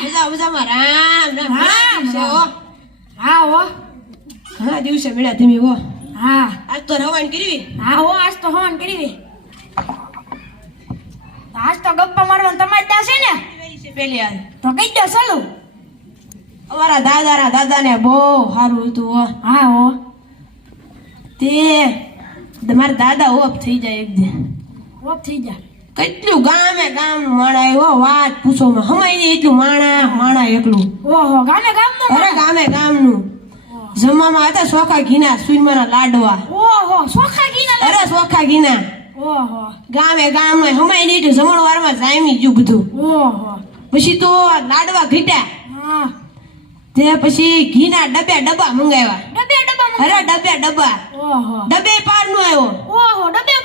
મજામાં રામ રામ હા હો હા દિવસે મેળા તમે હો હા આજ તો રવાન કરવી હા હો આજ તો હવન કરવી આજ તો ગપ્પા મારવાનું તમારે ત્યાં છે ને પેલી આજ તો કઈ દો ચાલો અમારા દાદાને બહુ સારું હતું હો હા હો તે મારા દાદા ઓફ થઈ જાય એક દે ઓફ થઈ જા કેટલું ગામનું માણા આવ્યો વાત પૂછો માં હમાય નહીં એટલું માણા એકલું ઓહો ગામનો અરે ગામનું જમવામાં હતા સોખા ઘીના સુઈમાના લાડવા ઓહો સોખા ઘીના અરે સોખા ઘીના ઓહો ગામમાં હમાય નહીં એટલું જમણવારમાં જામી ગયું બધું ઓહો પછી તો લાડવા ઘીટા હા તે પછી ઘીના ડબ્બા મંગાવ્યા અરે ડબ્બા ઓહો ડબ્બે પાર નો આવ્યો ઓહો ડબ્બે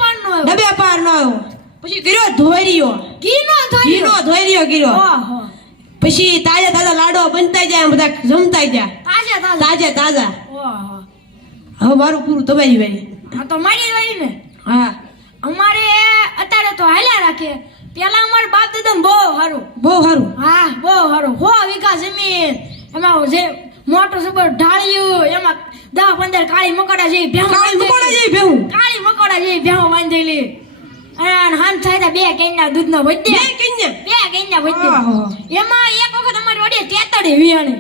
પાર નો આવ્યો પછી કર્યો ધોર્યો ઘીનો ધોર્યો કર્યો ઓહો પછી તાજા લાડવા બનતા જાય બધા જમતા જાય તાજા ઓહો હવે મારું પૂરું તમારી વારી આ તો મારી વાળી ને હા અમારે અત્યારે તો હાલ્યા રાખે પેલા અમાર બાપ દાદા બહુ સારું બહુ સારું હા બહુ સારું 100 વીઘા જમીન એમાં જે મોટો સબર ઢાળ્યું એમાં 10-15 કાળી મકોડા જેવી ભેહું કાળી મકોડા જેવી ભેહું બાંધેલી અને હાન થાય બે કઈના દૂધનો વચ્ચે બે કઈના વચ્ચે એમાં એક વખત અમારી ઓડી તેતડી વિયાણી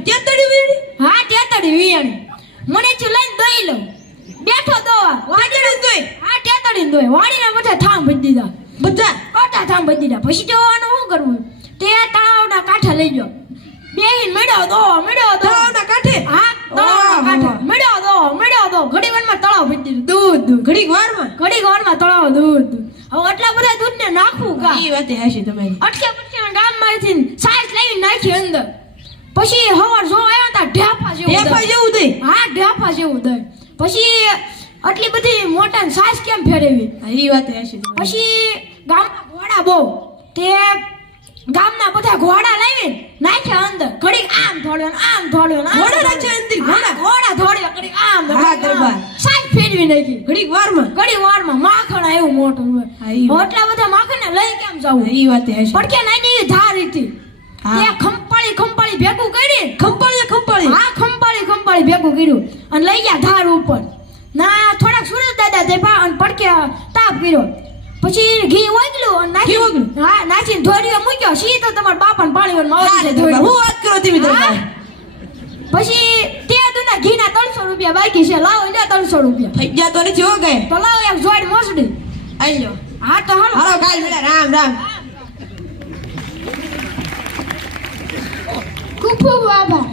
હા તેતડી વિયાણી મને છું લઈને દોઈ લઉં બેઠો દોવા વાડીને દોઈ હા તેતડી દોઈ વાડીના બધા થામ ભરી દીધા કોટા થામ ભરી દીધા પછી જો આનું શું કરવું તે તળાવના કાંઠે લઈ ગયો બેહીન મેળો દો તળાવના કાંઠે હા તળાવના કાંઠે મેળો દો ઘડી વારમાં તળાવ ભરી દીધું દૂધ ઘડી વારમાં તળાવ દૂધ હવે આટલા બધા દૂધ ને નાખવું કા ઈ વાત હશે તમારી અટકે ગામમાંથી સાઈઝ લાવી નાખી અંદર પછી હવાર જો આવ્યો તા ઢાપા જેવું દહીં હા ઢાપા જેવું દહીં પછી આટલી બધી મોટા સાઈઝ કેમ ફેરવી ઈ વાત હશે પછી ગામના ઘોડા બહુ તે ગામના બધા ઘોડા લાવીને નાખ્યા અંદર ઘડીક આમ થોડ્યો ઘોડા રાખ્યા અંદર ઘોડા થોડ્યો ઘડીક આમ હા, દરબાર. સાઈઝ ફેરવી નાખી ઘડીક વારમાં માખણ આવ્યું મોટું એટલા બધા માખણ ને લઈ કેમ જાવું ઈ વાત હશે પડકે નાની એવી ધાર હતી હા. તે ખંપાળી ભેગું કરી ખંપાળી હા ખંપાળી ભેગું કર્યું અને લઈ ગયા ધાર ઉપર ના થોડાક સુરજ દાદા દેપા અને પડકે તાપ કર્યો પછી ઘી ઓગળ્યું અને નાખી હા નાખીને ધોરીઓ મૂક્યો સીધો તમારા બાપાને પાણી માં હું વાત કરો તમે દરબાર પછી તે દુના ઘીના 300 રૂપિયા બાકી છે લાવો લે 300 રૂપિયા થઈ ગયા તો નથી હો ગઈ તો લાવો એક જોડ મોસડી આલ્યો હા તો હાલો કાલ મેળા રામ ખૂબ ખૂબ આભાર